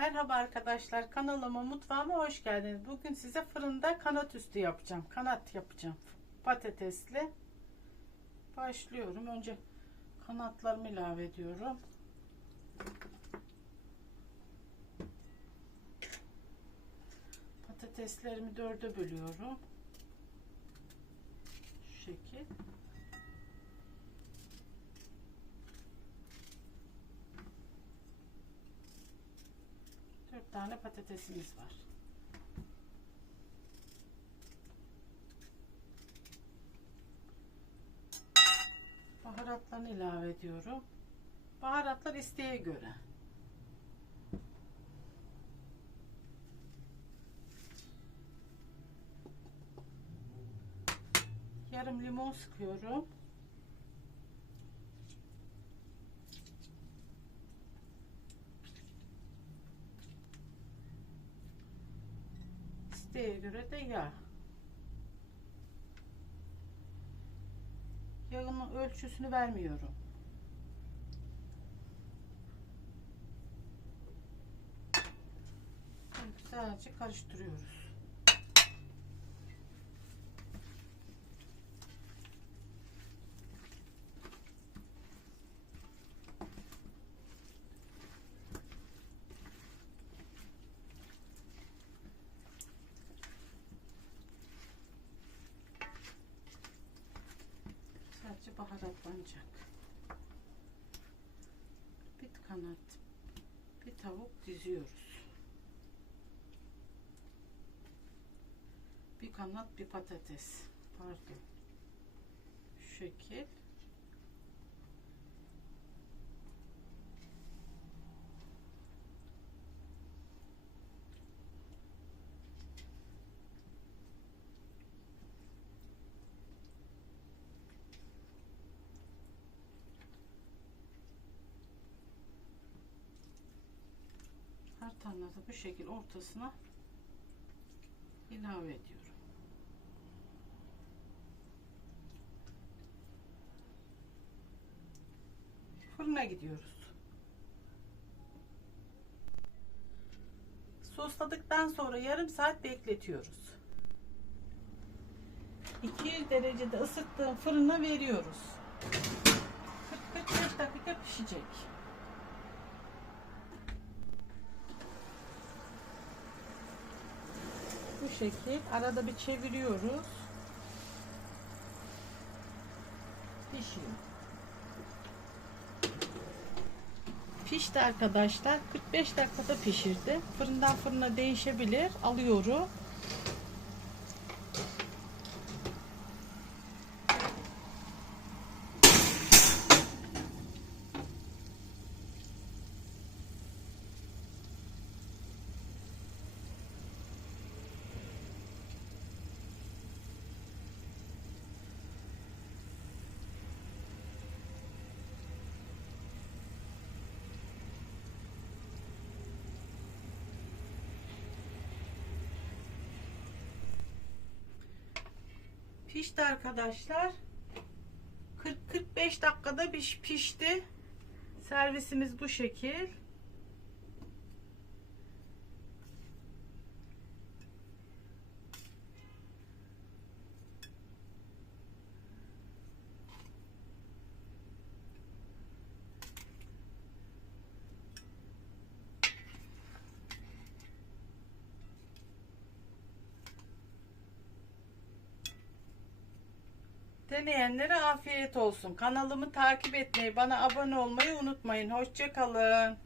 Merhaba arkadaşlar kanalıma mutfağıma hoş geldiniz. Bugün size fırında kanat üstü yapacağım. Kanat yapacağım. Patatesli. Başlıyorum. Önce kanatlarımı ilave ediyorum. Patateslerimi dörde bölüyorum. Şu şekil. Dört tane patatesimiz var. Baharatlarını ilave ediyorum. Baharatlar isteğe göre. Yarım limon sıkıyorum. İsteğe göre de yağ. Yağımın ölçüsünü vermiyorum. Güzelce karıştırıyoruz. Baharatlanacak. Bir kanat, bir tavuk diziyoruz. Bir kanat, bir patates. Pardon. Şu şekil. Her tane bu şekil ortasına ilave ediyorum. Fırına gidiyoruz. Sosladıktan sonra yarım saat bekletiyoruz. 200 derecede ısıttığım fırına veriyoruz. 40-45 dakika pişecek. Şekil arada bir çeviriyoruz. Pişiyor. Pişti arkadaşlar. 45 dakikada pişirdi. Fırından fırına değişebilir. Alıyorum. Pişti arkadaşlar. 40-45 dakikada piş pişti. Servisimiz bu şekil. Deneyenlere afiyet olsun. Kanalımı takip etmeyi, bana abone olmayı unutmayın. Hoşçakalın.